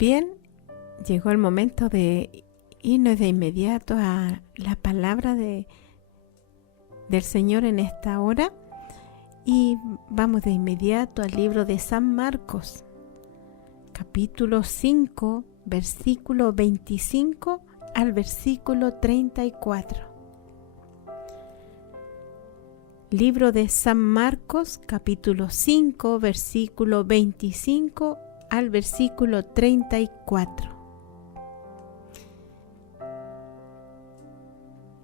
Bien, llegó el momento de irnos de inmediato a la palabra del Señor en esta hora y vamos de inmediato al libro de San Marcos, capítulo 5, versículo 25 al versículo 34. Libro de San Marcos, capítulo 5, versículo 25 al versículo 34.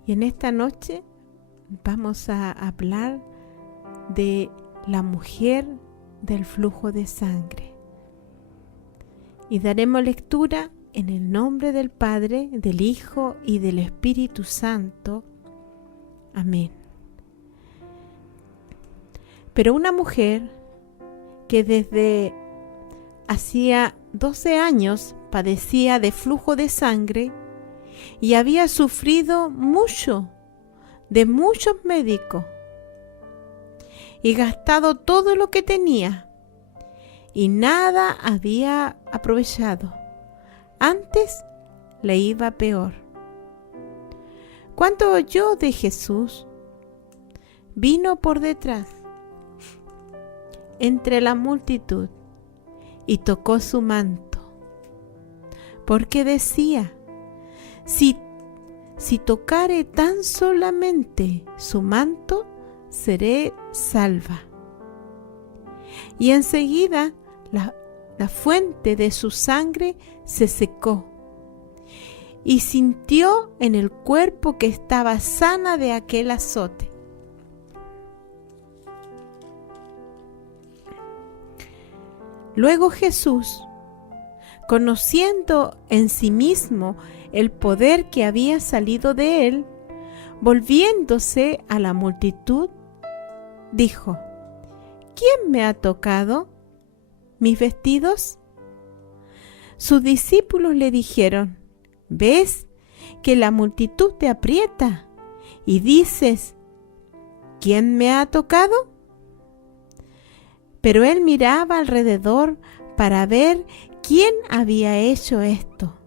Y en esta noche vamos a hablar de la mujer del flujo de sangre. Y daremos lectura en el nombre del Padre, del Hijo y del Espíritu Santo. Amén. Pero una mujer que desde hacía 12 años padecía de flujo de sangre y había sufrido mucho de muchos médicos y gastado todo lo que tenía y nada había aprovechado. Antes le iba peor. Cuando oyó de Jesús, vino por detrás entre la multitud y tocó su manto, porque decía: si tocare tan solamente su manto, seré salva. Y enseguida la fuente de su sangre se secó, y sintió en el cuerpo que estaba sana de aquel azote. Luego Jesús, conociendo en sí mismo el poder que había salido de él, volviéndose a la multitud, dijo: ¿Quién me ha tocado mis vestidos? Sus discípulos le dijeron: ¿Ves que la multitud te aprieta y dices: ¿Quién me ha tocado? Pero él miraba alrededor para ver quién había hecho esto.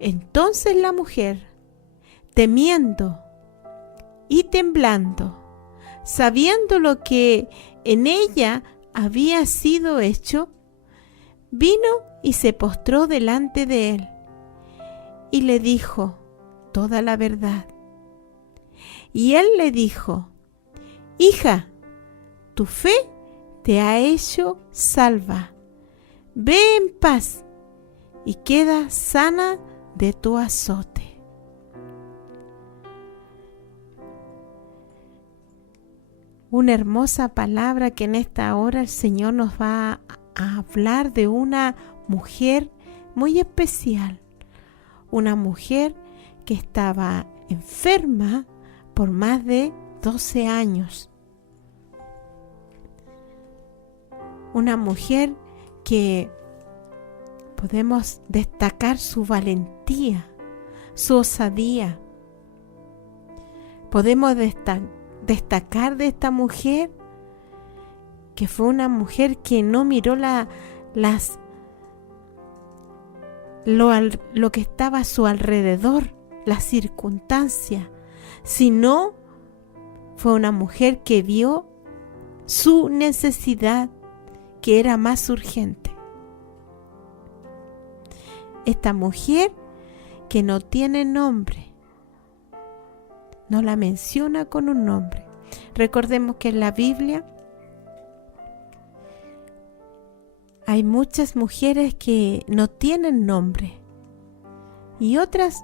Entonces la mujer, temiendo y temblando, sabiendo lo que en ella había sido hecho, vino y se postró delante de él y le dijo toda la verdad. Y él le dijo: Hija, tu fe te ha hecho salva. Ve en paz y queda sana de tu azote. Una hermosa palabra que en esta hora el Señor nos va a hablar de una mujer muy especial. Una mujer que estaba enferma por más de 12 años. Una mujer que podemos destacar su valentía, su osadía. Podemos destacar de esta mujer que fue una mujer que no miró lo que estaba a su alrededor, las circunstancias, sino fue una mujer que vio su necesidad, que era más urgente. Esta mujer que no tiene nombre, no la menciona con un nombre. Recordemos que en la Biblia hay muchas mujeres que no tienen nombre y otras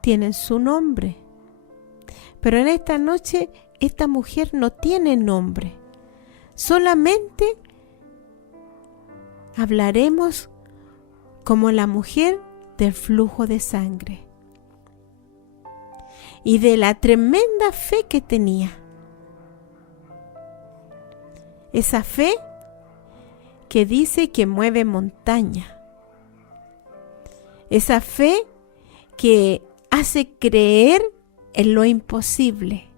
tienen su nombre. Pero en esta noche esta mujer no tiene nombre. Solamente hablaremos como la mujer del flujo de sangre y de la tremenda fe que tenía. Esa fe que dice que mueve montaña. Esa fe que hace creer en lo imposible.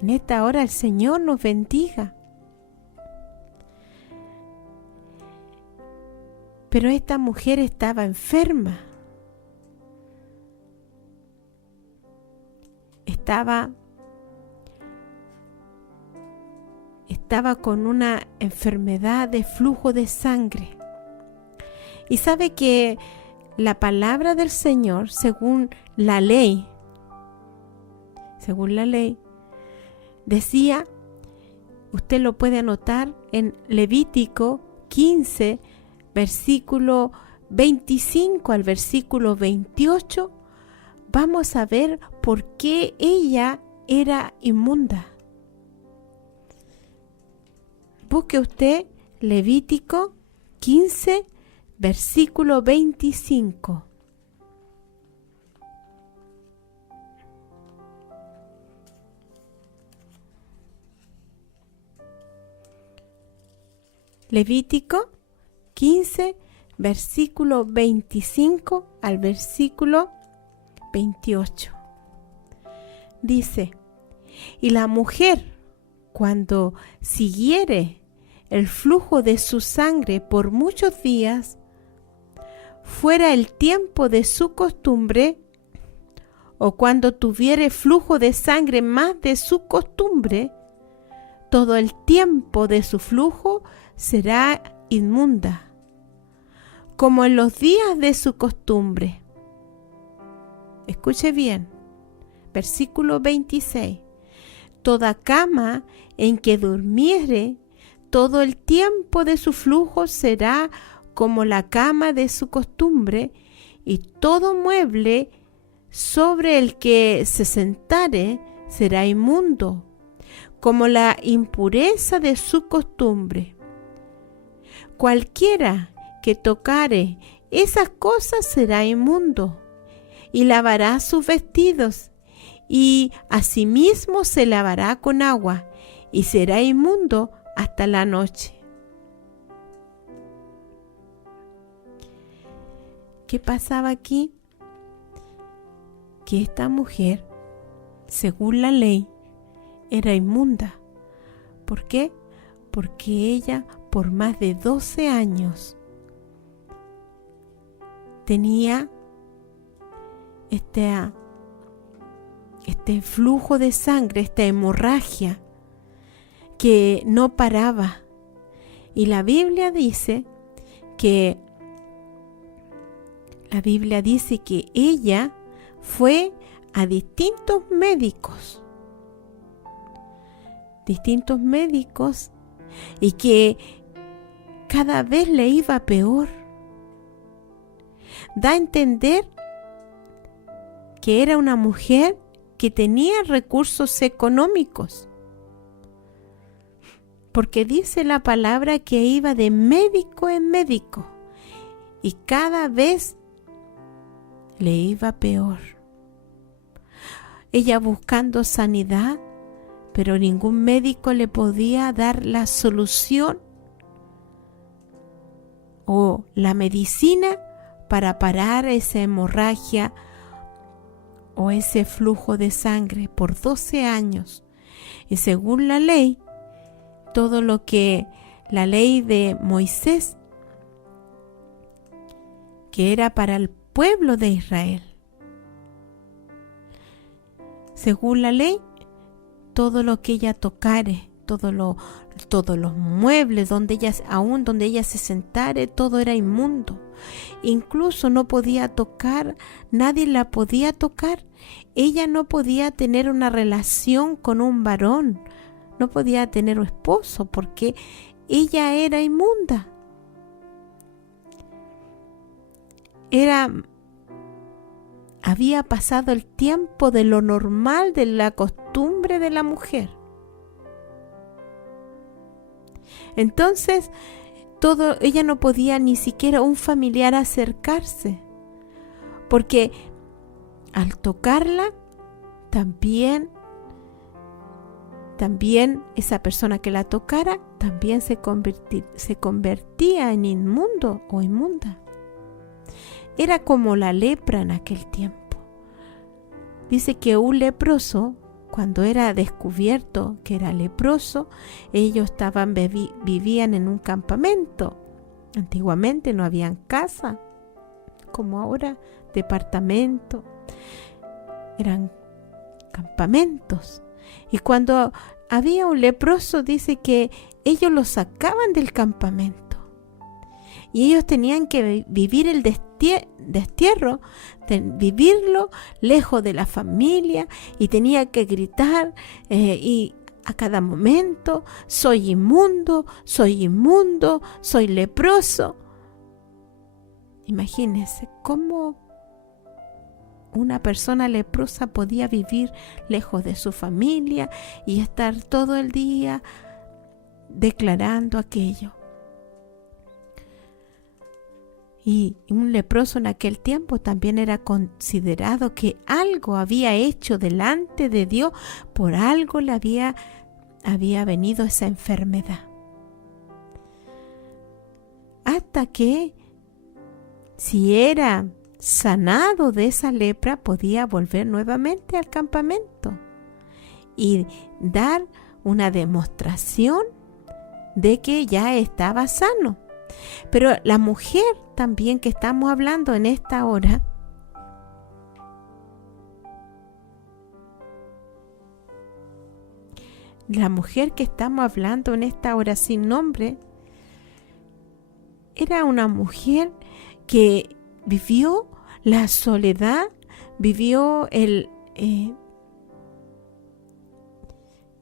En esta hora el Señor nos bendiga Pero esta mujer estaba enferma. Estaba con una enfermedad de flujo de sangre. Y sabe que la palabra del Señor, según la ley, decía, usted lo puede anotar en Levítico 15, versículo 25 al versículo 28, vamos a ver por qué ella era inmunda. Busque usted Levítico 15, versículo 25. Levítico 15, versículo 25 al versículo 28. Dice, y la mujer, cuando siguiere el flujo de su sangre por muchos días, fuera el tiempo de su costumbre, o cuando tuviere flujo de sangre más de su costumbre, todo el tiempo de su flujo será inmunda, como en los días de su costumbre. Escuche bien, versículo 26. Toda cama en que durmiere, todo el tiempo de su flujo será como la cama de su costumbre, y todo mueble sobre el que se sentare será inmundo, como la impureza de su costumbre. Cualquiera que tocare esas cosas será inmundo, y lavará sus vestidos, y asimismo se lavará con agua, y será inmundo hasta la noche. ¿Qué pasaba aquí? Que esta mujer, según la ley, era inmunda. ¿Por qué? Porque ella por más de 12 años tenía este flujo de sangre, esta hemorragia que no paraba. Y la Biblia dice que ella fue a distintos médicos, y que cada vez le iba peor. Da a entender que era una mujer que tenía recursos económicos, porque dice la palabra que iba de médico en médico y cada vez le iba peor. Ella buscando sanidad, pero ningún médico le podía dar la solución o la medicina para parar esa hemorragia o ese flujo de sangre por 12 años. Y según la ley, todo lo que la ley de Moisés, que era para el pueblo de Israel, según la ley, todo lo que ella tocare, todos los muebles, donde ella se sentare, todo era inmundo. Incluso no podía tocar, nadie la podía tocar. Ella no podía tener una relación con un varón, no podía tener un esposo porque ella era inmunda. Había pasado el tiempo de lo normal, de la costumbre de la mujer. Entonces, ella no podía ni siquiera un familiar acercarse, porque al tocarla, también esa persona que la tocara, también se convertía en inmundo o inmunda. Era como la lepra en aquel tiempo. Dice que un leproso, cuando era descubierto que era leproso, ellos vivían en un campamento Antiguamente no habían casa, como ahora, departamento, eran campamentos. Y cuando había un leproso, dice que ellos lo sacaban del campamento. Y ellos tenían que vivir el destierro, vivirlo lejos de la familia, y tenía que gritar y a cada momento: soy inmundo, soy leproso. Imagínense cómo una persona leprosa podía vivir lejos de su familia y estar todo el día declarando aquello. Y un leproso en aquel tiempo también era considerado que algo había hecho delante de Dios, por algo le había venido esa enfermedad. Hasta que, si era sanado de esa lepra, podía volver nuevamente al campamento y dar una demostración de que ya estaba sano. Pero la mujer también que estamos hablando en esta hora, sin nombre, era una mujer que vivió la soledad, vivió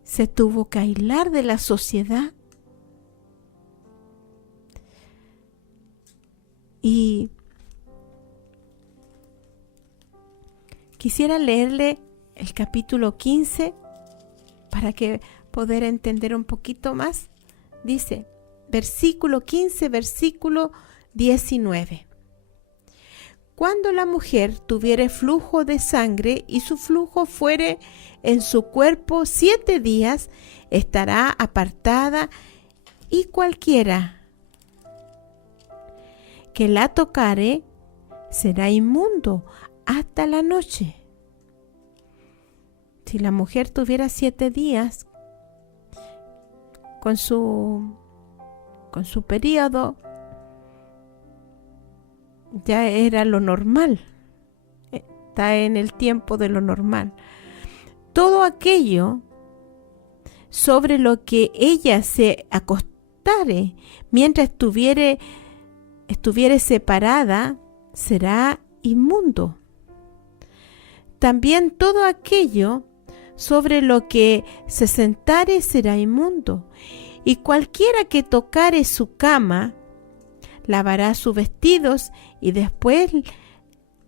se tuvo que aislar de la sociedad. Y quisiera leerle el capítulo 15 para que poder entender un poquito más. Dice, versículo 15, versículo 19. Cuando la mujer tuviere flujo de sangre y su flujo fuere en su cuerpo 7 días, estará apartada, y cualquiera que la tocare será inmundo hasta la noche. Si la mujer tuviera 7 días con su periodo, ya era lo normal, está en el tiempo de lo normal. Todo aquello sobre lo que ella se acostare mientras estuviere separada será inmundo. También todo aquello sobre lo que se sentare será inmundo. Y cualquiera que tocare su cama lavará sus vestidos, y después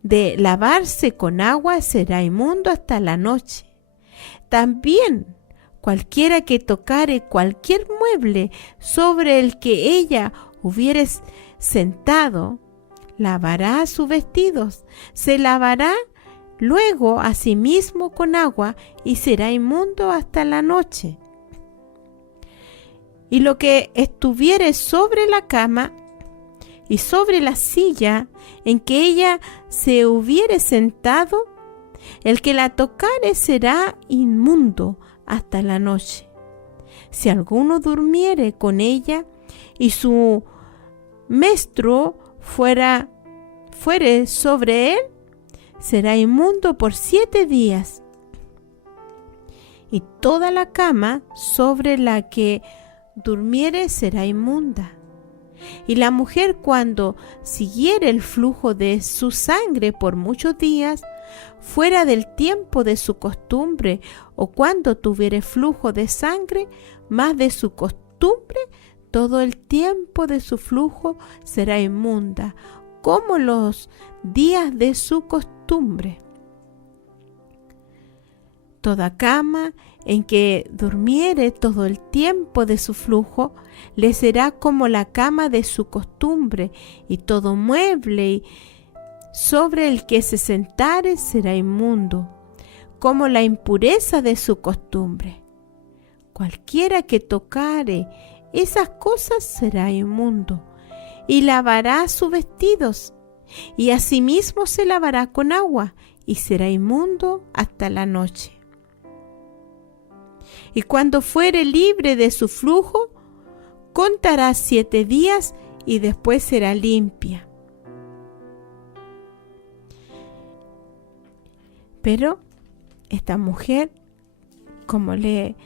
de lavarse con agua será inmundo hasta la noche. También cualquiera que tocare cualquier mueble sobre el que ella hubiere sentado, lavará sus vestidos, se lavará luego a sí mismo con agua, y será inmundo hasta la noche. Y lo que estuviere sobre la cama y sobre la silla en que ella se hubiere sentado, el que la tocare será inmundo hasta la noche. Si alguno durmiere con ella y su menstruo fuere sobre él, será inmundo por 7 días. Y toda la cama sobre la que durmiere será inmunda. Y la mujer, cuando siguiere el flujo de su sangre por muchos días, fuera del tiempo de su costumbre, o cuando tuviere flujo de sangre más de su costumbre, todo el tiempo de su flujo será inmunda, como los días de su costumbre. Toda cama en que durmiere todo el tiempo de su flujo le será como la cama de su costumbre, y todo mueble sobre el que se sentare será inmundo, como la impureza de su costumbre. Cualquiera que tocare esas cosas será inmundo, y lavará sus vestidos, y asimismo se lavará con agua, y será inmundo hasta la noche. Y cuando fuere libre de su flujo, contará 7 días, y después será limpia. Pero esta mujer, como le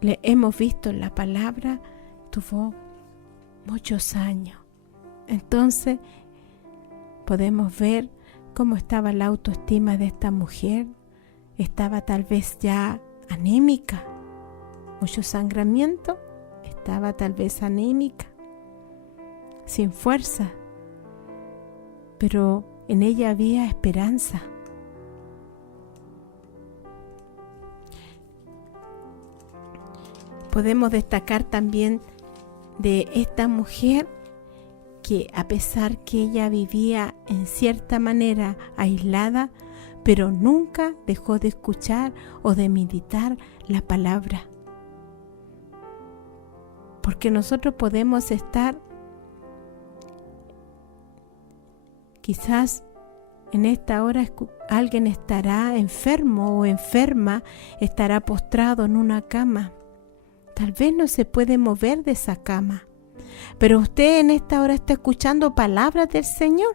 hemos visto en la palabra, tuvo muchos años. Entonces podemos ver cómo estaba la autoestima de esta mujer. Estaba tal vez ya anémica, mucho sangramiento, estaba tal vez anémica, sin fuerza, pero en ella había esperanza. Podemos destacar también de esta mujer que, a pesar que ella vivía en cierta manera aislada, pero nunca dejó de escuchar o de meditar la palabra. Porque nosotros podemos estar, quizás en esta hora alguien estará enfermo o enferma, estará postrado en una cama. Tal vez no se puede mover de esa cama, pero usted en esta hora está escuchando palabras del Señor.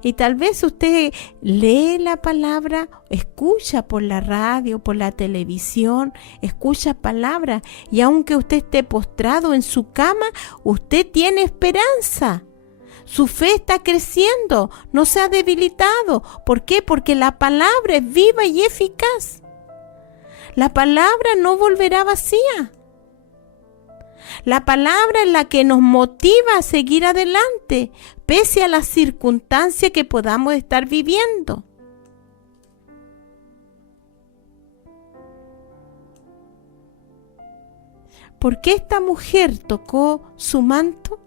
Y tal vez usted lee la palabra, escucha por la radio, por la televisión, escucha palabras, y aunque usted esté postrado en su cama, usted tiene esperanza. Su fe está creciendo, no se ha debilitado. ¿Por qué? Porque la palabra es viva y eficaz. La palabra no volverá vacía. La palabra es la que nos motiva a seguir adelante, pese a las circunstancias que podamos estar viviendo. ¿Por qué esta mujer tocó su manto?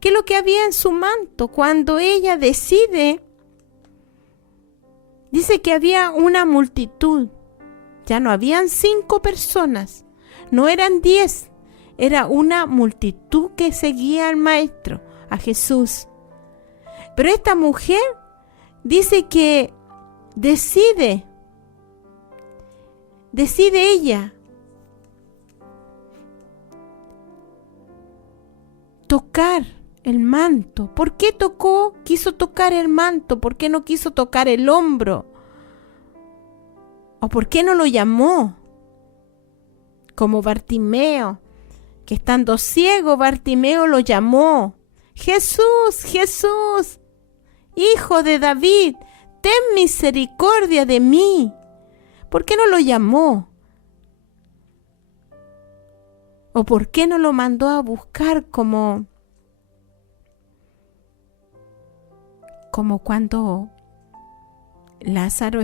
¿Qué es lo que había en su manto cuando ella decide? Dice que había una multitud. Ya no habían 5 personas, no eran 10, era una multitud que seguía al Maestro, a Jesús. Pero esta mujer dice que decide ella tocar el manto. ¿Por qué quiso tocar el manto? ¿Por qué no quiso tocar el hombro? ¿O por qué no lo llamó? Como Bartimeo, que estando ciego, Bartimeo lo llamó. Jesús, Jesús, Hijo de David, ten misericordia de mí. ¿Por qué no lo llamó? ¿O por qué no lo mandó a buscar como cuando Lázaro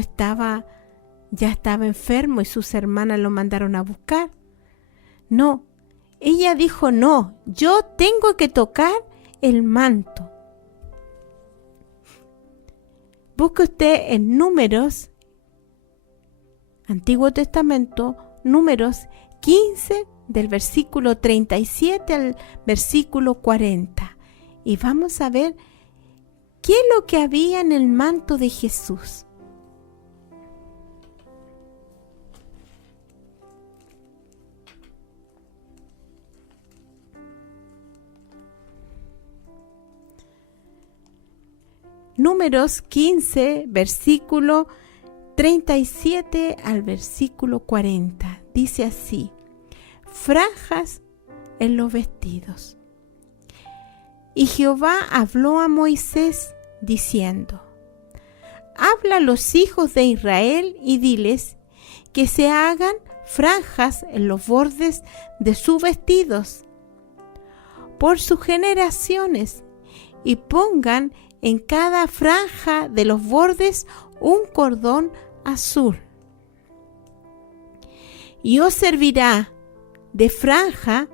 ya estaba enfermo y sus hermanas lo mandaron a buscar? No, ella dijo, no, yo tengo que tocar el manto. Busque usted en Números, Antiguo Testamento, Números 15, del versículo 37 al versículo 40. Y vamos a ver qué es lo que había en el manto de Jesús. Números 15, versículo 37 al versículo 40. Dice así: franjas en los vestidos. Y Jehová habló a Moisés diciendo: habla a los hijos de Israel y diles que se hagan franjas en los bordes de sus vestidos por sus generaciones, y pongan en cada franja de los bordes un cordón azul. Y os servirá de franja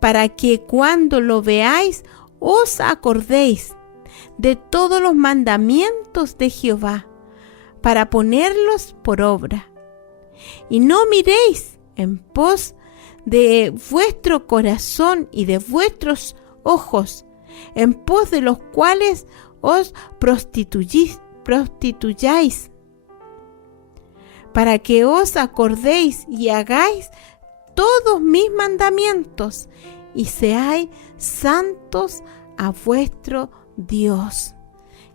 para que cuando lo veáis os acordéis de todos los mandamientos de Jehová, para ponerlos por obra. Y no miréis en pos de vuestro corazón y de vuestros ojos, en pos de los cuales os prostituyáis, para que os acordéis y hagáis todos mis mandamientos y seáis santos a vuestro Dios.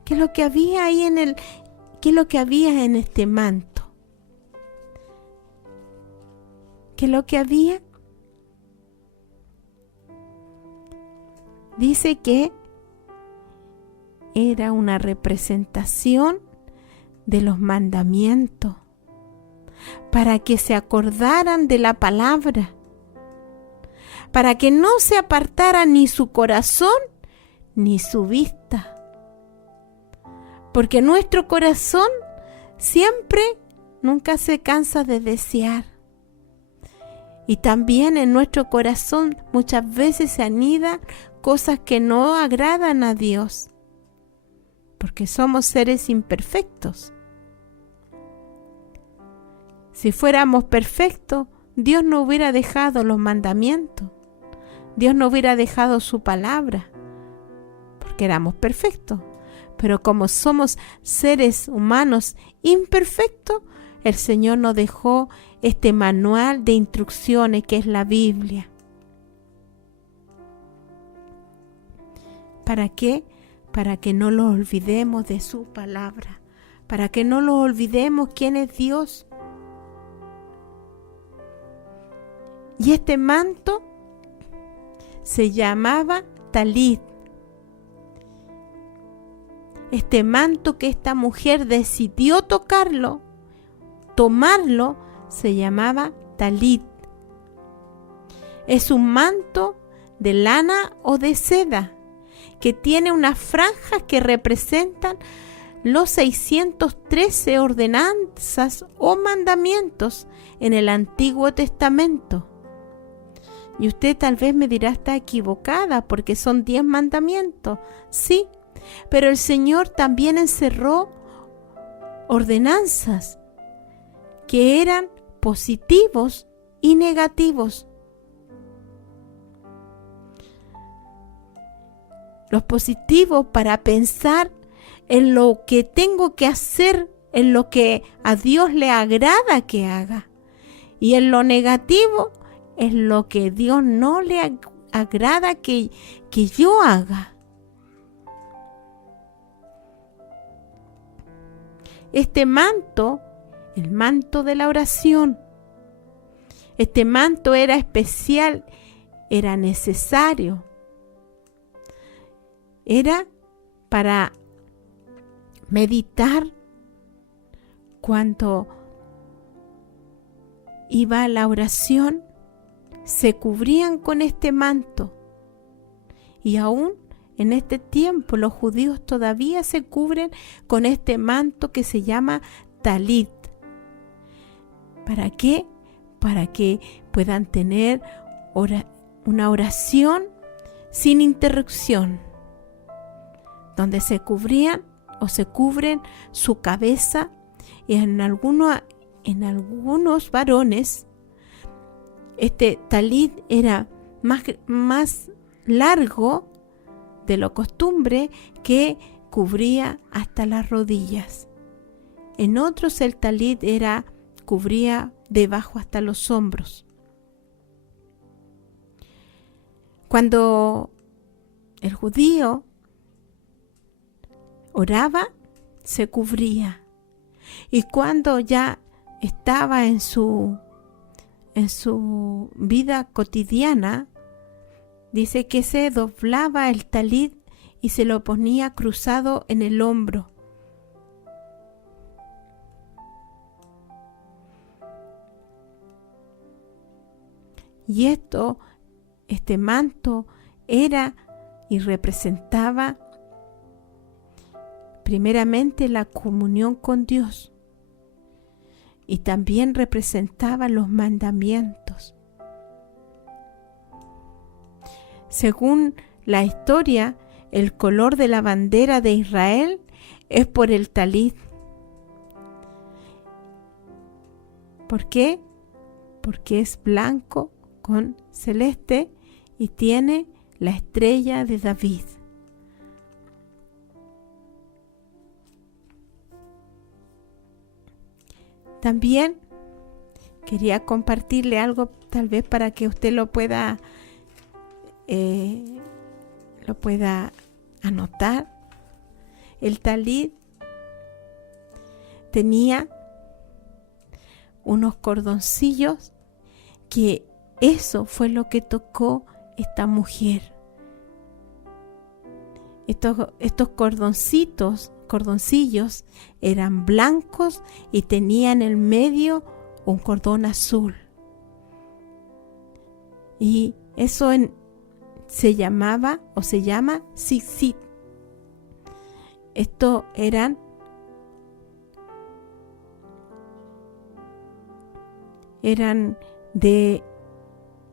¿Qué es lo que había ahí qué es lo que había en este manto? ¿Qué es lo que había? Dice que era una representación de los mandamientos, para que se acordaran de la palabra, para que no se apartara ni su corazón ni su vista. Porque nuestro corazón siempre, nunca se cansa de desear. Y también en nuestro corazón muchas veces se anidan cosas que no agradan a Dios, porque somos seres imperfectos. Si fuéramos perfectos, Dios no hubiera dejado los mandamientos, Dios no hubiera dejado su palabra, porque éramos perfectos. Pero como somos seres humanos imperfectos, el Señor nos dejó este manual de instrucciones que es la Biblia. ¿Para qué? Para que no lo olvidemos de su palabra, para que no lo olvidemos quién es Dios. Y este manto se llamaba talit. Este manto que esta mujer decidió tomarlo, se llamaba talit. Es un manto de lana o de seda que tiene unas franjas que representan los 613 ordenanzas o mandamientos en el Antiguo Testamento. Y usted tal vez me dirá, está equivocada porque son 10 mandamientos. Sí, pero el Señor también encerró ordenanzas que eran positivos y negativos. Los positivos para pensar en lo que tengo que hacer, en lo que a Dios le agrada que haga. Y en lo negativo es lo que Dios no le agrada que yo haga. Este manto, el manto de la oración, este manto era especial, era necesario. Era para meditar cuando iba a la oración, se cubrían con este manto. Y aún en este tiempo los judíos todavía se cubren con este manto que se llama talit. ¿Para qué? Para que puedan tener una oración sin interrupción, donde se cubrían o se cubren su cabeza, y en algunos varones este talit era más largo de lo costumbre, que cubría hasta las rodillas. En otros el talit cubría debajo hasta los hombros. Cuando el judío oraba, se cubría, y cuando ya estaba en su vida cotidiana, dice que se doblaba el talit y se lo ponía cruzado en el hombro. Y este manto era y representaba primeramente la comunión con Dios, y también representaba los mandamientos. Según la historia, el color de la bandera de Israel es por el talit. ¿Por qué? Porque es blanco con celeste y tiene la estrella de David. También quería compartirle algo, tal vez para que usted lo pueda lo pueda anotar. El talit tenía unos cordoncillos que eso fue lo que tocó esta mujer. Estos cordoncillos eran blancos y tenían en el medio un cordón azul. Y eso se llama tzitzit. Estos eran de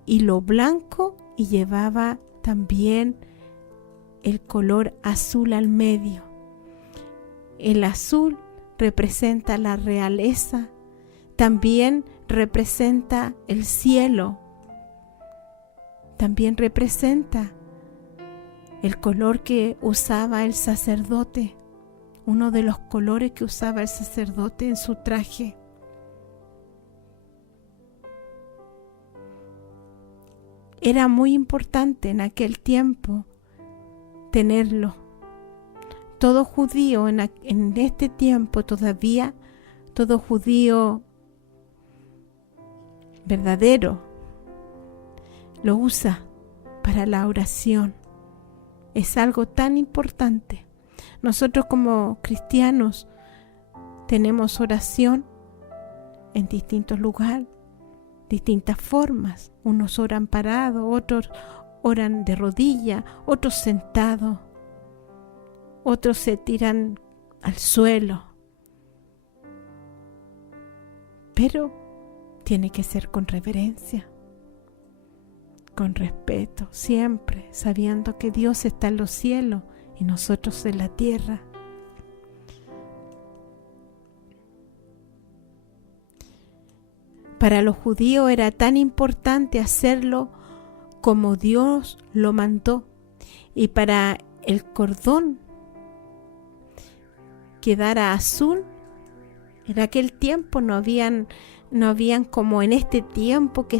hilo blanco y llevaba también el color azul al medio. El azul representa la realeza, también representa el cielo, también representa el color que usaba el sacerdote, uno de los colores que usaba el sacerdote en su traje. Era muy importante en aquel tiempo tenerlo. Todo judío en este tiempo todavía, todo judío verdadero lo usa para la oración. Es algo tan importante. Nosotros como cristianos tenemos oración en distintos lugares, distintas formas. Unos oran parados, otros oran de rodilla, otros sentados, otros se tiran al suelo. Pero tiene que ser con reverencia, con respeto, siempre sabiendo que Dios está en los cielos y nosotros en la tierra. Para los judíos era tan importante hacerlo como Dios lo mandó. Y para el cordón quedara azul, en aquel tiempo no habían como en este tiempo que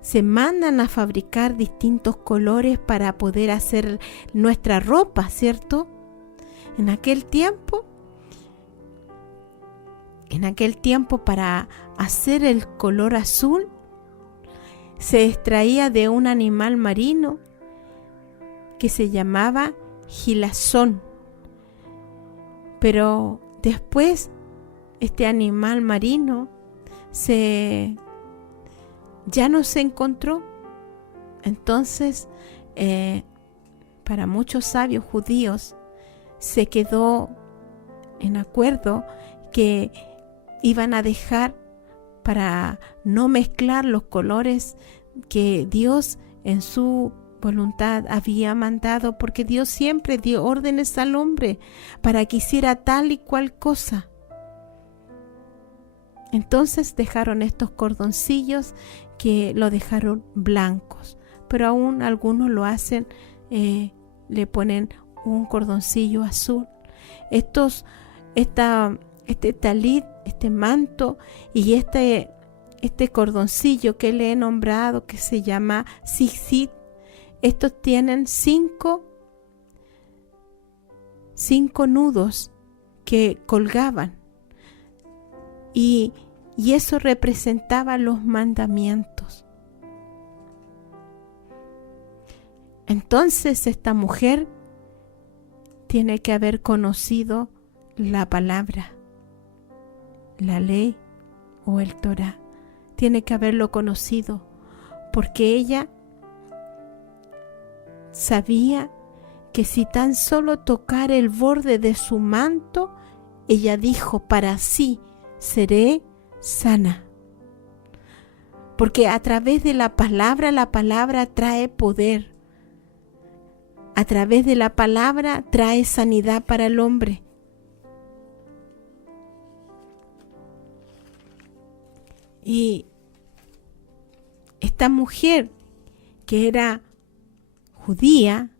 se mandan a fabricar distintos colores para poder hacer nuestra ropa, ¿cierto? En aquel tiempo para hacer el color azul se extraía de un animal marino que se llamaba gilazón. Pero después este animal marino ya no se encontró. Entonces, para muchos sabios judíos se quedó en acuerdo que iban a dejar para no mezclar los colores que Dios en su voluntad había mandado, porque Dios siempre dio órdenes al hombre para que hiciera tal y cual cosa. Entonces dejaron estos cordoncillos que lo dejaron blancos, pero aún algunos lo hacen, le ponen un cordoncillo azul. Este talit, este manto y este cordoncillo que le he nombrado, que se llama tzitzit, estos tienen cinco nudos que colgaban y eso representaba los mandamientos. Entonces esta mujer tiene que haber conocido la palabra, la ley o el Torá. Tiene que haberlo conocido, porque ella sabía que si tan solo tocara el borde de su manto, ella dijo para sí, seré sana. Porque a través de la palabra trae poder. A través de la palabra trae sanidad para el hombre. Y esta mujer que era judía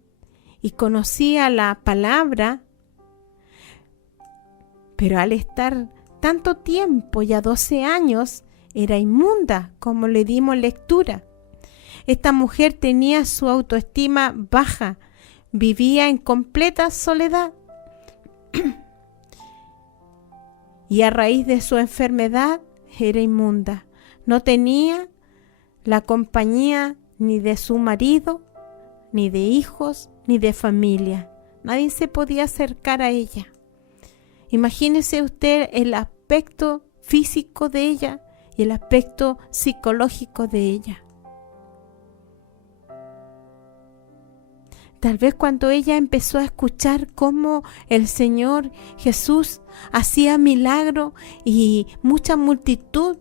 y conocía la palabra, pero al estar tanto tiempo, ya 12 años, era inmunda, como le dimos lectura. Esta mujer tenía su autoestima baja, vivía en completa soledad. Y a raíz de su enfermedad era inmunda. No tenía la compañía ni de su marido, ni de hijos, ni de familia. Nadie se podía acercar a ella. Imagínese usted el aspecto físico de ella y el aspecto psicológico de ella. Tal vez cuando ella empezó a escuchar cómo el Señor Jesús hacía milagros y mucha multitud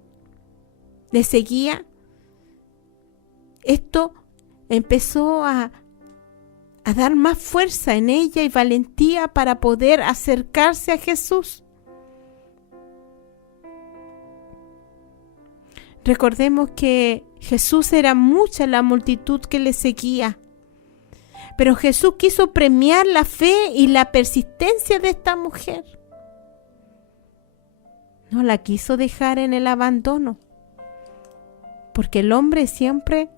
le seguía, esto empezó a dar más fuerza en ella y valentía para poder acercarse a Jesús. Recordemos que Jesús era mucha la multitud que le seguía, pero Jesús quiso premiar la fe y la persistencia de esta mujer. No la quiso dejar en el abandono, porque el hombre siempre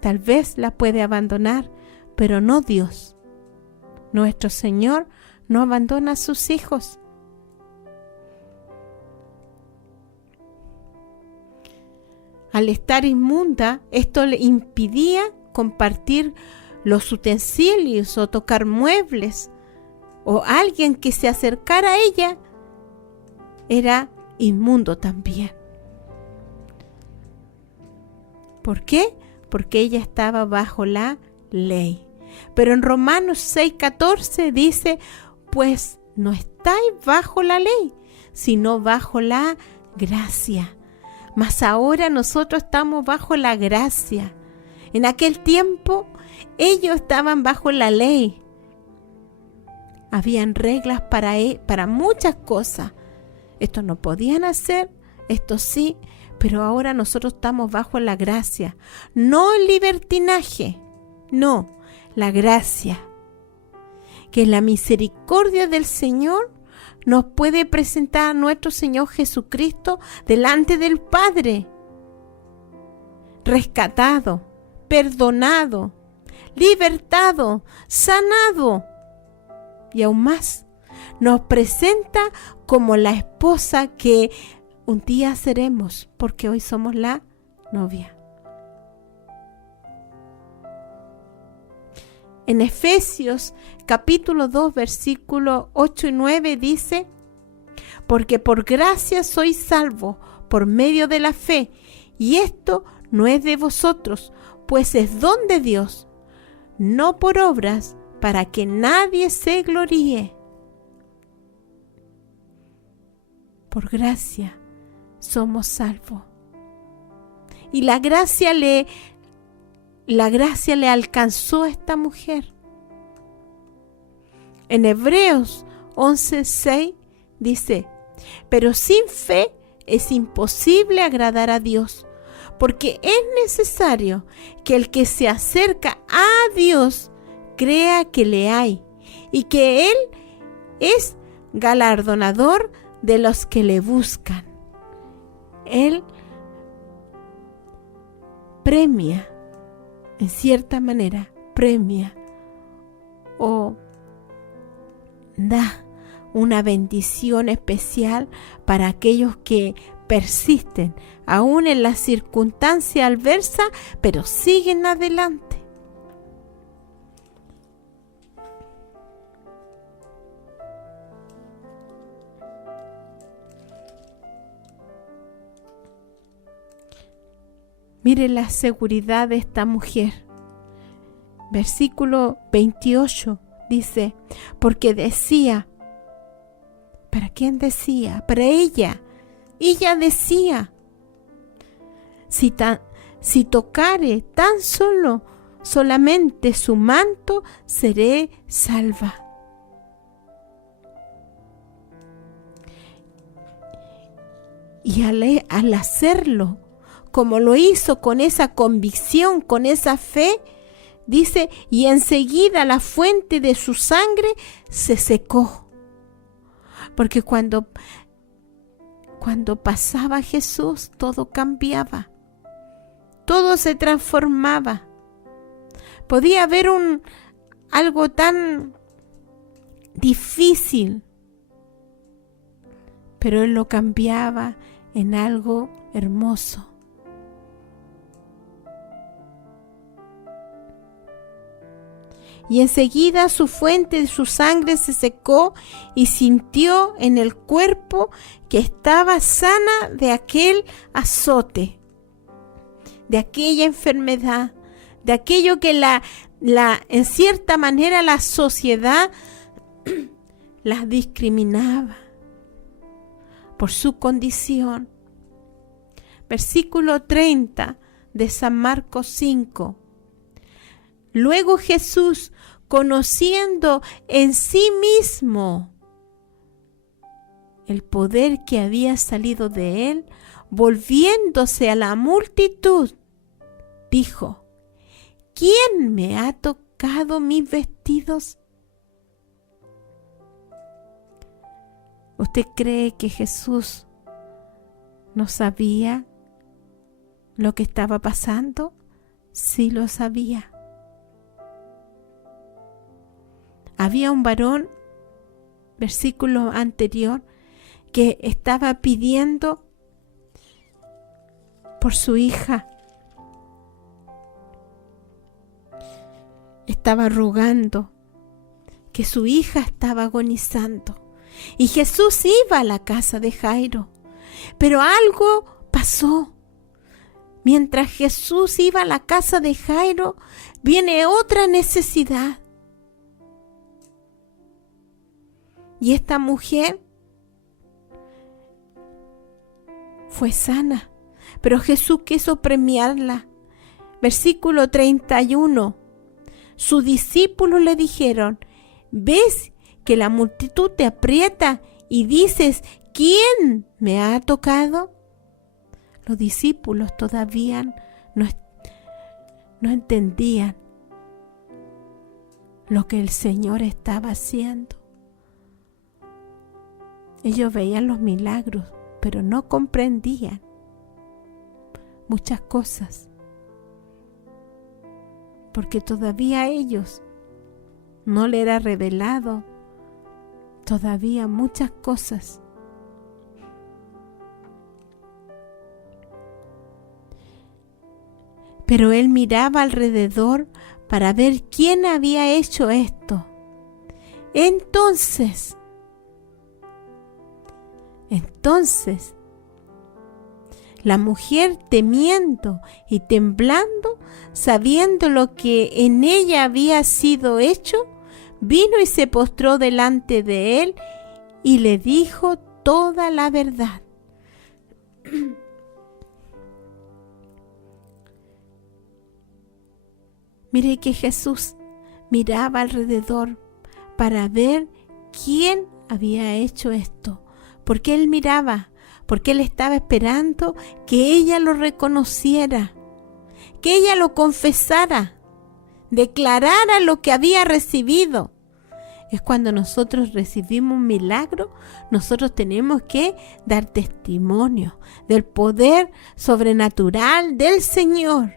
tal vez la puede abandonar, pero no Dios. Nuestro Señor no abandona a sus hijos. Al estar inmunda, esto le impedía compartir los utensilios o tocar muebles, o alguien que se acercara a ella era inmundo también. ¿Por qué? Porque ella estaba bajo la ley. Pero en Romanos 6:14 dice, pues no estáis bajo la ley, sino bajo la gracia. Mas ahora nosotros estamos bajo la gracia. En aquel tiempo ellos estaban bajo la ley. Habían reglas para muchas cosas. Esto no podían hacer, esto sí, pero ahora nosotros estamos bajo la gracia. No el libertinaje, no, la gracia. Que la misericordia del Señor nos puede presentar a nuestro Señor Jesucristo delante del Padre, rescatado, perdonado, libertado, sanado, y aún más nos presenta como la esposa que un día seremos, porque hoy somos la novia. En Efesios capítulo 2 versículos 8 y 9 dice, porque por gracia sois salvos por medio de la fe, y esto no es de vosotros, pues es don de Dios, no por obras, para que nadie se gloríe. Por gracia somos salvos. Y la gracia le alcanzó a esta mujer. En Hebreos 11:6 dice, pero sin fe es imposible agradar a Dios, porque es necesario que el que se acerca a Dios crea que le hay y que Él es galardonador de los que le buscan. Él premia, en cierta manera, premia o da una bendición especial para aquellos que persisten, aún en las circunstancias adversas, pero siguen adelante. Mire la seguridad de esta mujer. Versículo 28 dice, porque decía, ¿para quién decía? Para ella. Ella decía, si tocare tan solamente su manto, seré salva. Y al hacerlo, como lo hizo con esa convicción, con esa fe, dice, y enseguida la fuente de su sangre se secó. Porque cuando pasaba Jesús, todo cambiaba. todo se transformaba. Podía haber algo tan difícil, pero Él lo cambiaba en algo hermoso. Y enseguida su fuente de su sangre se secó y sintió en el cuerpo que estaba sana de aquel azote, de aquella enfermedad, de aquello que en cierta manera la sociedad las discriminaba por su condición. Versículo 30 de San Marcos 5. Luego Jesús, conociendo en sí mismo el poder que había salido de él, volviéndose a la multitud, dijo: ¿Quién me ha tocado mis vestidos? ¿Usted cree que Jesús no sabía lo que estaba pasando? Sí lo sabía. Había un varón, versículo anterior, que estaba pidiendo por su hija. Estaba rogando que su hija estaba agonizando. Y Jesús iba a la casa de Jairo. Pero algo pasó. Mientras Jesús iba a la casa de Jairo, viene otra necesidad. Y esta mujer fue sana, pero Jesús quiso premiarla. Versículo 31. Sus discípulos le dijeron: ¿ves que la multitud te aprieta y dices: ¿quién me ha tocado? Los discípulos todavía no entendían lo que el Señor estaba haciendo. Ellos veían los milagros, pero no comprendían muchas cosas, porque todavía a ellos no le era revelado todavía muchas cosas. Pero él miraba alrededor para ver quién había hecho esto. Entonces, la mujer, temiendo y temblando, sabiendo lo que en ella había sido hecho, vino y se postró delante de él y le dijo toda la verdad. Mire que Jesús miraba alrededor para ver quién había hecho esto. ¿Por qué él miraba? Porque él estaba esperando que ella lo reconociera, que ella lo confesara, declarara lo que había recibido. Es cuando nosotros recibimos un milagro, nosotros tenemos que dar testimonio del poder sobrenatural del Señor.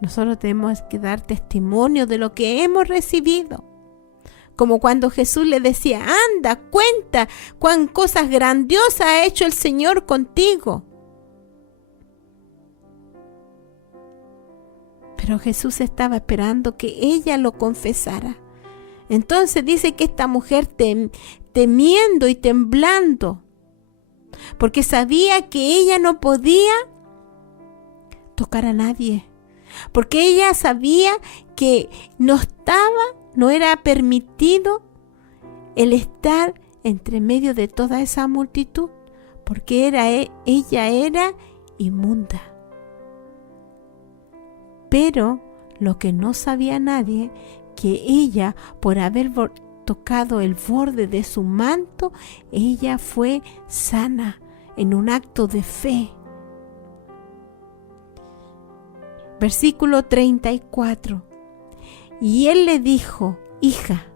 Nosotros tenemos que dar testimonio de lo que hemos recibido. Como cuando Jesús le decía: anda, cuenta cuán cosas grandiosas ha hecho el Señor contigo. Pero Jesús estaba esperando que ella lo confesara. Entonces dice que esta mujer temiendo y temblando, porque sabía que ella no podía tocar a nadie, porque ella sabía que no era permitido el estar entre medio de toda esa multitud, porque ella era inmunda. Pero lo que no sabía nadie, que ella, por haber tocado el borde de su manto, ella fue sana en un acto de fe. Versículo 34. Y él le dijo: hija.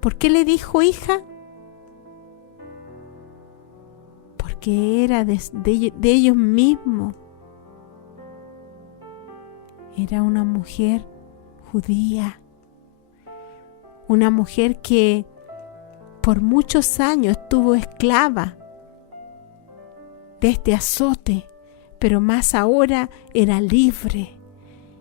¿Por qué le dijo hija? Porque era de ellos mismos. Era una mujer judía, una mujer que por muchos años estuvo esclava de este azote, pero más ahora era libre.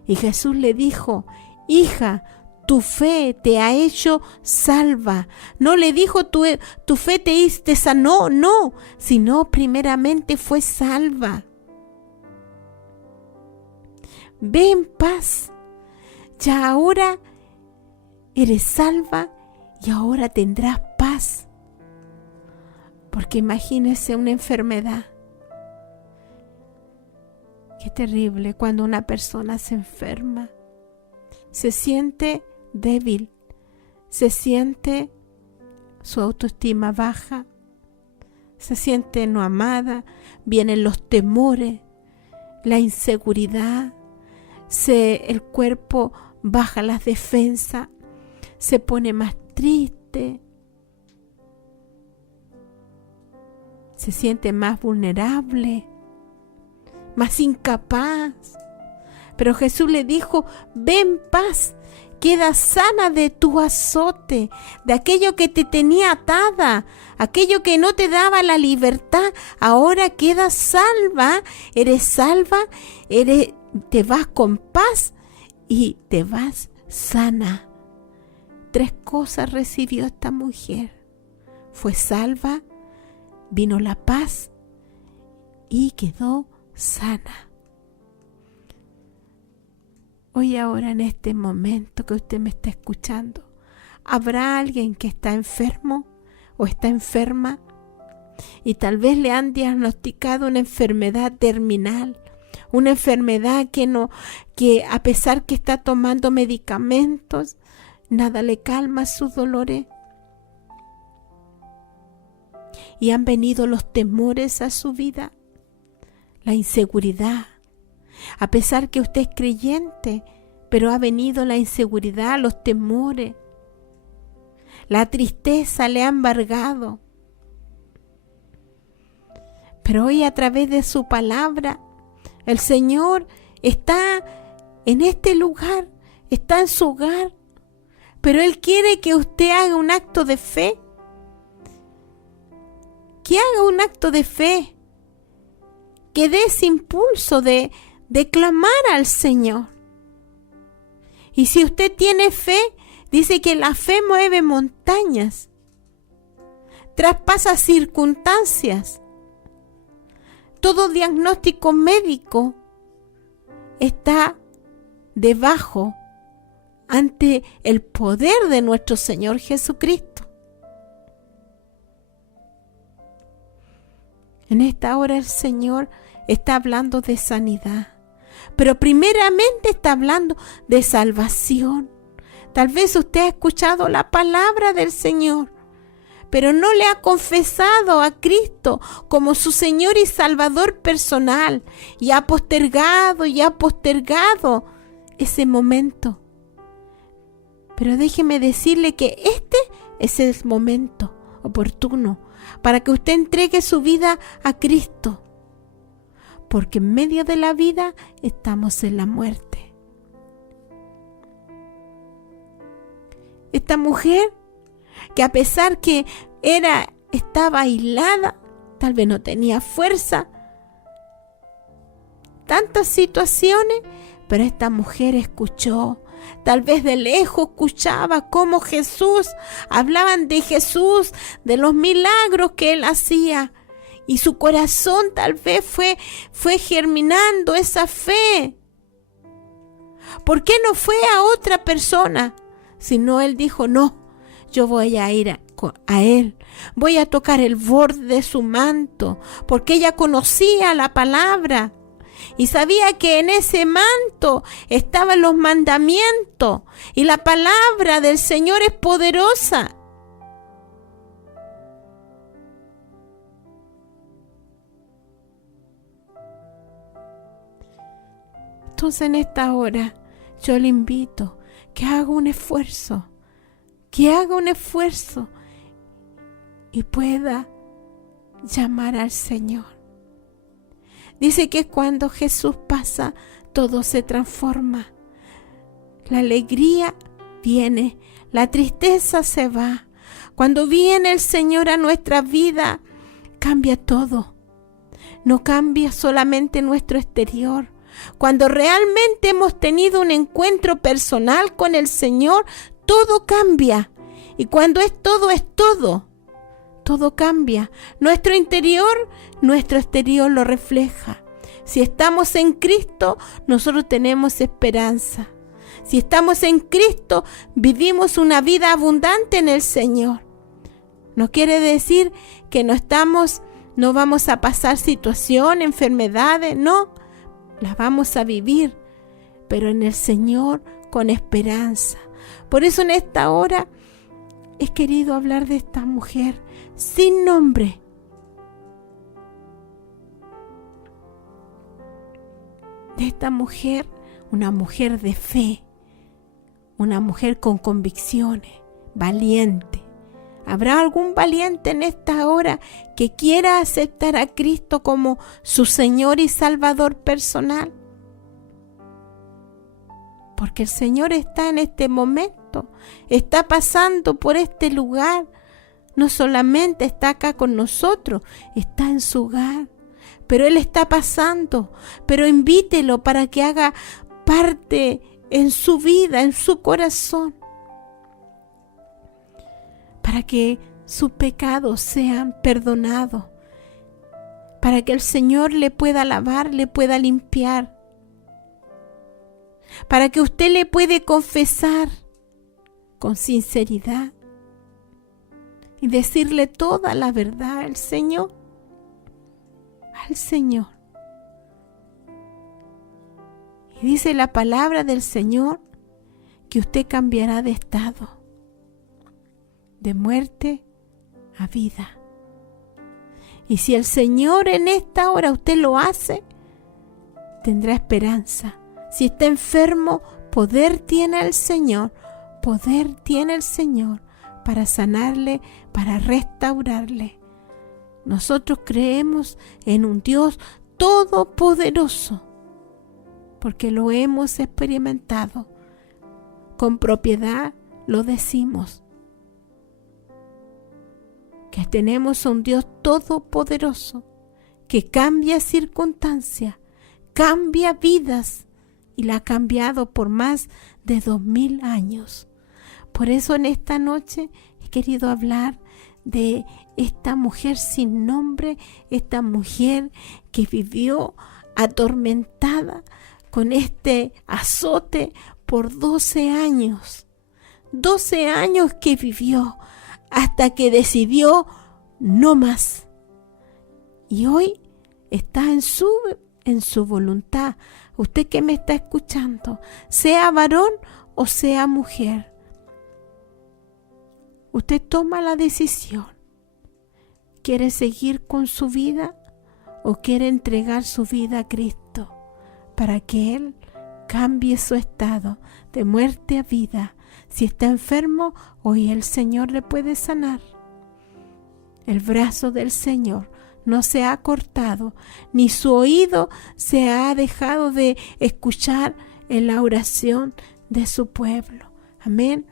Y Jesús le dijo: hija, tu fe te ha hecho salva. No le dijo tu fe te sanó, no, sino primeramente fue salva. Ve en paz. Ya ahora eres salva y ahora tendrás paz. Porque imagínese una enfermedad. Qué terrible cuando una persona se enferma. Se siente débil, se siente su autoestima baja, se siente no amada, vienen los temores, la inseguridad, el cuerpo baja las defensas, se pone más triste, se siente más vulnerable, más incapaz. Pero Jesús le dijo: ve en paz, queda sana de tu azote, de aquello que te tenía atada, aquello que no te daba la libertad, ahora quedas salva, te vas con paz y te vas sana. 3 cosas recibió esta mujer: fue salva, vino la paz y quedó sana. Hoy, ahora, en este momento que usted me está escuchando, ¿habrá alguien que está enfermo o está enferma? Y tal vez le han diagnosticado una enfermedad terminal, una enfermedad que a pesar que está tomando medicamentos, nada le calma sus dolores. Y han venido los temores a su vida, la inseguridad. A pesar que usted es creyente, pero ha venido la inseguridad, los temores, la tristeza le ha embargado. Pero hoy, a través de su palabra, el Señor está en este lugar, está en su hogar, pero Él quiere que usted haga un acto de fe, que haga un acto de fe, que dé ese impulso de clamar al Señor. Y si usted tiene fe, dice que la fe mueve montañas, traspasa circunstancias. Todo diagnóstico médico está debajo ante el poder de nuestro Señor Jesucristo. En esta hora el Señor está hablando de sanidad, pero primeramente está hablando de salvación. Tal vez usted ha escuchado la palabra del Señor, pero no le ha confesado a Cristo como su Señor y Salvador personal, y ha postergado ese momento. Pero déjeme decirle que este es el momento oportuno para que usted entregue su vida a Cristo, porque en medio de la vida estamos en la muerte. Esta mujer, que a pesar que estaba aislada, tal vez no tenía fuerza, tantas situaciones, pero esta mujer escuchó. Tal vez de lejos escuchaba cómo hablaban de Jesús, de los milagros que Él hacía. Y su corazón tal vez fue germinando esa fe. ¿Por qué no fue a otra persona? Sino Él dijo: no, yo voy a ir a Él. Voy a tocar el borde de su manto, porque ella conocía la palabra. Y sabía que en ese manto estaban los mandamientos. Y la palabra del Señor es poderosa. Entonces, en esta hora, yo le invito que haga un esfuerzo. Y pueda llamar al Señor. Dice que cuando Jesús pasa, todo se transforma. La alegría viene, la tristeza se va. Cuando viene el Señor a nuestra vida, cambia todo. No cambia solamente nuestro exterior. Cuando realmente hemos tenido un encuentro personal con el Señor, todo cambia. Y cuando es todo, todo cambia. Nuestro interior, nuestro exterior lo refleja. Si estamos en Cristo, nosotros tenemos esperanza. Si estamos en Cristo, vivimos una vida abundante en el Señor. No quiere decir que no vamos a pasar situaciones, enfermedades, no. Las vamos a vivir, pero en el Señor con esperanza. Por eso en esta hora he querido hablar de esta mujer sin nombre. De esta mujer, una mujer de fe, una mujer con convicciones, valiente. ¿Habrá algún valiente en esta hora que quiera aceptar a Cristo como su Señor y Salvador personal? Porque el Señor está en este momento, está pasando por este lugar. No solamente está acá con nosotros, está en su hogar. Pero Él está pasando, pero invítelo para que haga parte en su vida, en su corazón. Para que sus pecados sean perdonados, para que el Señor le pueda lavar, le pueda limpiar, para que usted le puede confesar con sinceridad y decirle toda la verdad al Señor. Y dice la palabra del Señor que usted cambiará de estado, de muerte a vida. Y si el Señor en esta hora usted lo hace, tendrá esperanza. Si está enfermo, poder tiene el Señor para sanarle, para restaurarle. Nosotros creemos en un Dios todopoderoso, porque lo hemos experimentado. Con propiedad lo decimos. Que tenemos a un Dios todopoderoso que cambia circunstancias, cambia vidas y la ha cambiado por más de 2000 años. Por eso en esta noche he querido hablar de esta mujer sin nombre, esta mujer que vivió atormentada con este azote por 12 años. 12 años que vivió hasta que decidió no más. Y hoy está en su voluntad. Usted que me está escuchando, sea varón o sea mujer, usted toma la decisión. ¿Quiere seguir con su vida o quiere entregar su vida a Cristo para que Él cambie su estado de muerte a vida? Si está enfermo, hoy el Señor le puede sanar. El brazo del Señor no se ha cortado, ni su oído se ha dejado de escuchar en la oración de su pueblo. Amén.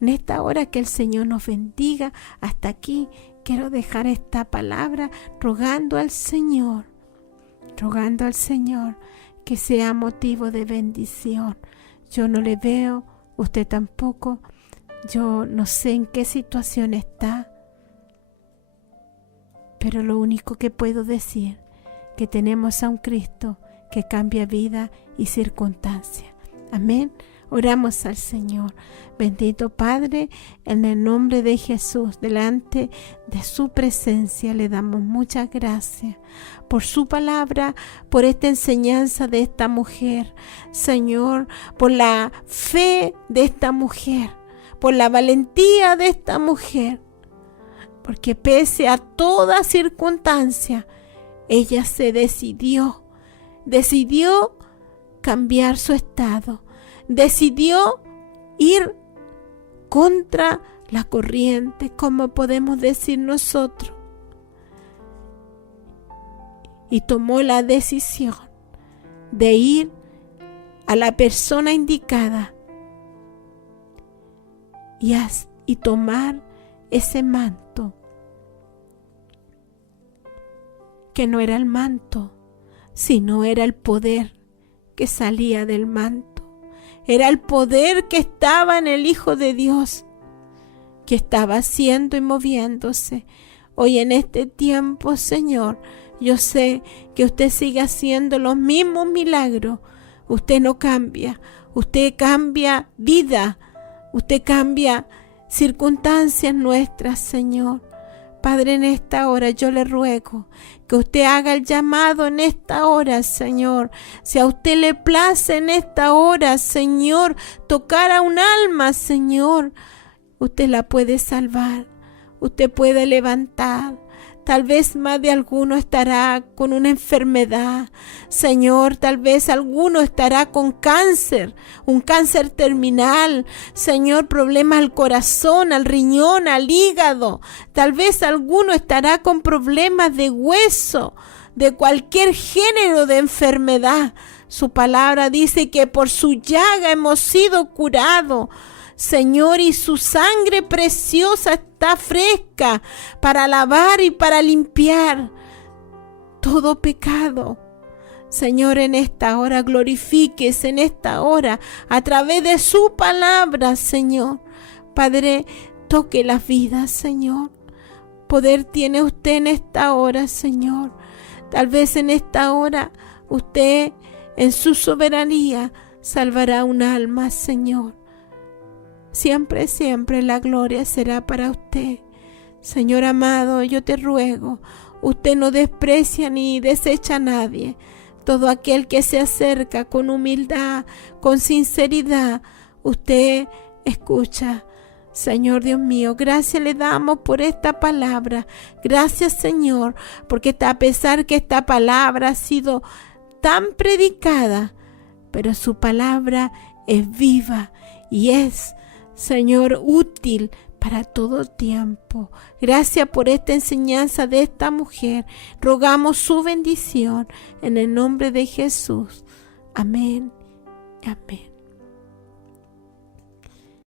En esta hora que el Señor nos bendiga. Hasta aquí quiero dejar esta palabra rogando al Señor que sea motivo de bendición. Yo no le veo, usted tampoco. Yo no sé en qué situación está, pero lo único que puedo decir que tenemos a un Cristo que cambia vida y circunstancia. Amén. Oramos al Señor. Bendito Padre, en el nombre de Jesús, delante de su presencia le damos muchas gracias por su palabra, por esta enseñanza de esta mujer. Señor, por la fe de esta mujer, por la valentía de esta mujer, porque pese a toda circunstancia, ella se decidió cambiar su estado. Decidió ir contra la corriente, como podemos decir nosotros. Y tomó la decisión de ir a la persona indicada y tomar ese manto, que no era el manto, sino era el poder que salía del manto. Era el poder que estaba en el Hijo de Dios, que estaba haciendo y moviéndose. Hoy en este tiempo, Señor, yo sé que usted sigue haciendo los mismos milagros. Usted no cambia, usted cambia vida, usted cambia circunstancias nuestras, Señor. Padre, en esta hora yo le ruego que usted haga el llamado en esta hora, Señor. Si a usted le place en esta hora, Señor, tocar a un alma, Señor, usted la puede salvar, usted puede levantar. Tal vez más de alguno estará con una enfermedad. Señor, tal vez alguno estará con cáncer, un cáncer terminal. Señor, problemas al corazón, al riñón, al hígado. Tal vez alguno estará con problemas de hueso, de cualquier género de enfermedad. Su palabra dice que por su llaga hemos sido curados. Señor, y su sangre preciosa está fresca para lavar y para limpiar todo pecado. Señor, en esta hora glorifíquese en esta hora a través de su palabra, Señor. Padre, toque las vidas, Señor. Poder tiene usted en esta hora, Señor. Tal vez en esta hora usted, en su soberanía, salvará un alma, Señor. Siempre, siempre la gloria será para usted. Señor amado, yo te ruego, usted no desprecia ni desecha a nadie. Todo aquel que se acerca con humildad, con sinceridad, usted escucha. Señor Dios mío, gracias le damos por esta palabra. Gracias, Señor, porque a pesar que esta palabra ha sido tan predicada, pero su palabra es viva y es, Señor, útil para todo tiempo. Gracias por esta enseñanza de esta mujer. Rogamos su bendición en el nombre de Jesús. Amén. Amén.